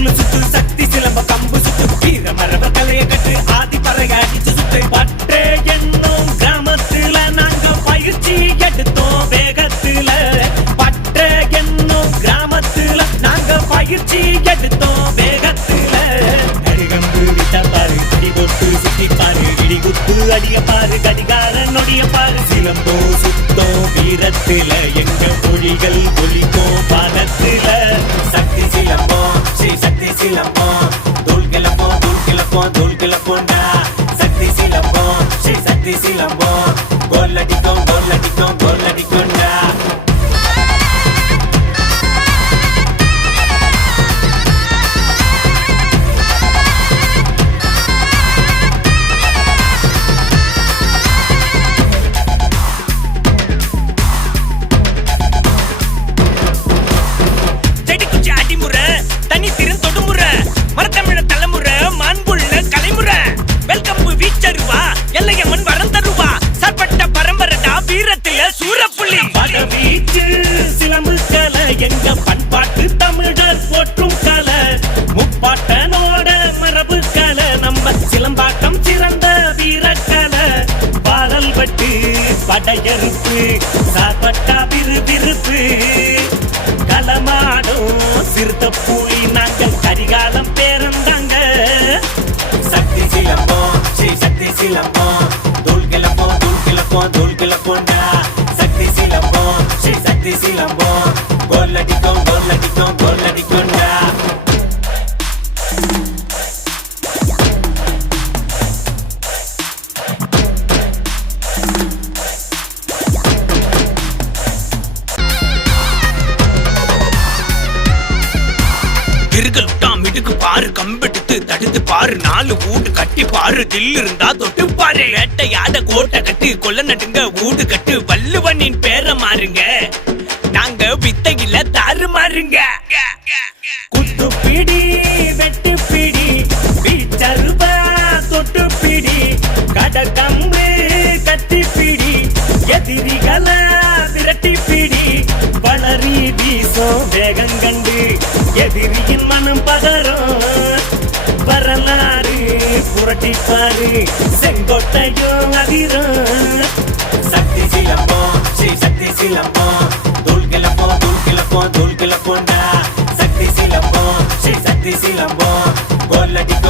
உருளு சுத்து சக்தி சிலம்ப கம்பு சுத்து வீர மரப கலைய கட்டு ஆதி பறைய அடிச்சு சுத்து பட்டே என்னும் கிராமத்துல நாங்க பயிற்சி எடுத்தோம் வேகத்துல பட்டே என்னும் கிராமத்துல நாங்க பயிற்சி எடுத்தோம் வேகத்துல அடிகம்பு விட்ட பாரு இடி கொட்டு சுத்தி பாரு இடி குத்து அடிய பாரு கடிகார நொடிய பாரு சிலம்போ சுத்தோ வீரத்துல எங்க மொழிகள் ஒலிக்கும் பாதத்துல சக்தி சிலம்போ ஸ்ரீ சக்தி சிலம்போ தூள் கிளப்போண்டா சக்தி சிலம்போ ஸ்ரீ சக்தி சிலம்போ கோல்லடிக்கோண்டா எங்க பண்பாட்டு தமிழர் போற்றும் கலை முப்பாட்டனோட மரபு கலை நம்ம சிலம்பாட்டம் சிறந்த வீரக்கலை பாடல் பட்டு படையறுப்பு சாப்பட்டா விறுவிறுப்பு களமாடும் சிறுத்த புலி நாங்கள் கரிகாலம் பேரந்தாங்க சக்தி சிலம்போ ஸ்ரீ சக்தி சிலம்போ தூள் கிளப்போண்டா சக்தி சிலம்போ ஸ்ரீ சக்தி சிலம்போ கோல்லடிக்கோண்டா மிடுக்கு பாரு கம்பெடுத்து தடுத்து பாரு நாலு வீடு கட்டி பாரு தில் இருந்தா தொட்டு பாரு வேட்டையாட கோட்டை கட்டு கொல்ல நடுங்க வீடு கட்டு வள்ளுவனின் பேரை மாறுங்க நாங்க வித்தையில தாறு மாறுங்க குத்து பிடி வெட்டு பிடி வீச்சருவா தொட்டு பிடி கடக்கம்பு கத்தி பிடி எதிரிகளை விரட்டி பிடி வளரி வீசும் வேகம் கண்டு எதிரியின் மனம் பகரும் வரலாறு புரட்டிப்பாரு செங்கோட்டையும் அதிரும் சக்தி சிலம்போ ஸ்ரீ சக்தி சிலம்போ தூள் கிளப்போண்டா சக்தி சிலம்போ ஸ்ரீ சக்தி சிலம்போ கோல்லடிக்கோ